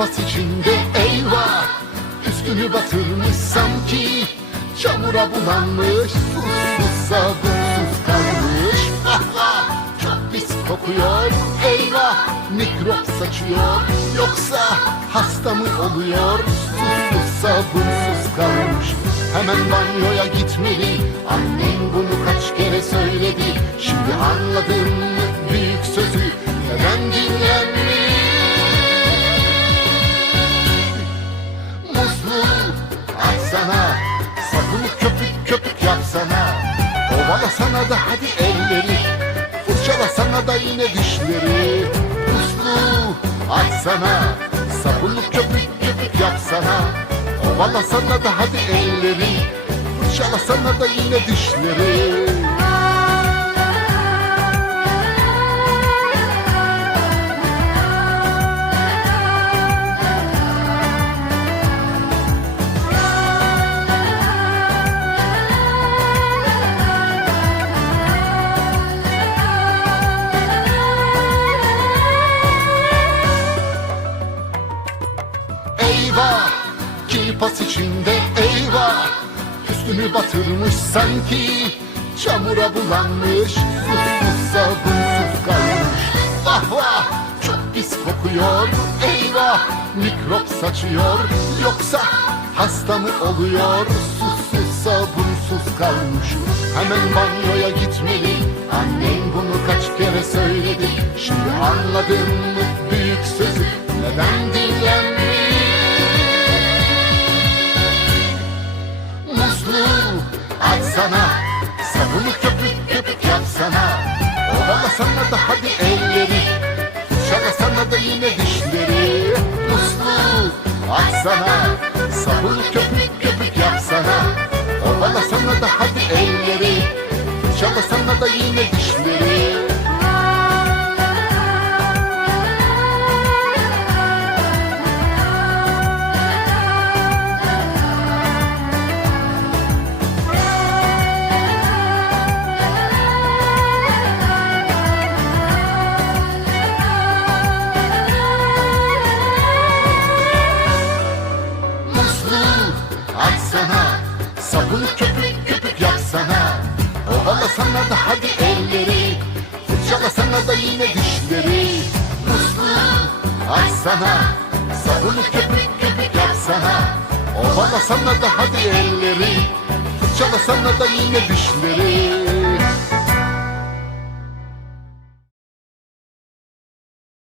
Kirpas içinde eyvah! Üstünü batırmış sanki Çamura bulanmış Susuz sabunsuz kalmış. Vah Çok pis kokuyor Eyvah! Mikrop saçıyor Yoksa hasta mı oluyor? Susuz sabunsuz kalmış. Hemen banyoya gitmeli. Annem bunu kaç kere söyledi. Şimdi anladım büyük sözü açsana Sabunu köpük köpük yapsana. Ovalasana da hadi elleri. Fırçalasana da yine dişleri. Muzlu açsana Sabunu köpük köpük yapsana. Ovalasana da hadi elleri. Fırçalasana da yine dişleri Kirpas içinde eyvah! Üstünü batırmış sanki Çamura bulanmış Susuz sabunsuz kalmış. Vah vah! Çok pis kokuyor Eyvah! Mikrop saçıyor Yoksa hasta mı oluyor? Susuz sabunsuz kalmış. Hemen banyoya gitmeli. Annem bunu kaç kere söyledi. Şimdi anladım büyük sözü? Neden Ovalasana da hadi elleri. Fırçalasana da yine dişleri. Muzlu açsana Sabunu köpük köpük yapsana Ovalasana da hadi elleri. Fırçalasana da yine dişleri açsana Sabunu köpük köpük yapsana Ovalasana da hadi elleri. Fırçalasana da yine dişleri. Muzlu açsana. Sabunu köpük köpük yapsana Ovalasana da hadi elleri. Fırçalasana da yine dişleri